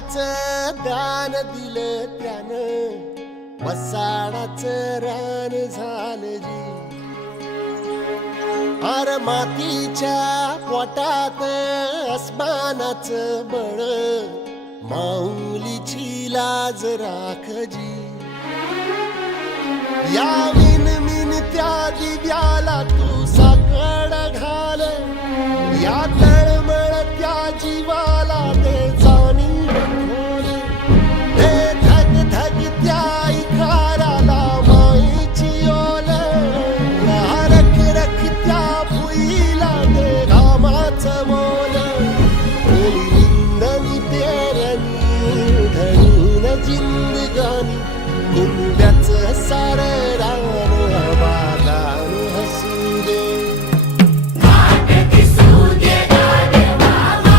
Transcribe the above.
प्राणाचं दान दिलं त्यानं, वसाडाचं रान झालं जी. अर मातीच्या पोटात अस्मानाचं बळ, माऊलीची लाज राख जी. या मिन त्या दिव्याला तू साकड घाल, या तळमळत्या जीवाला ते जाणीव खोल. हे धग धग त्या इकाराला माईची ओल, या रख रख त्या भुईला ते घामाचं मोल. ओली निंदनी तेरणी धरून जिंदगानी, कुंब्याचं सारं रान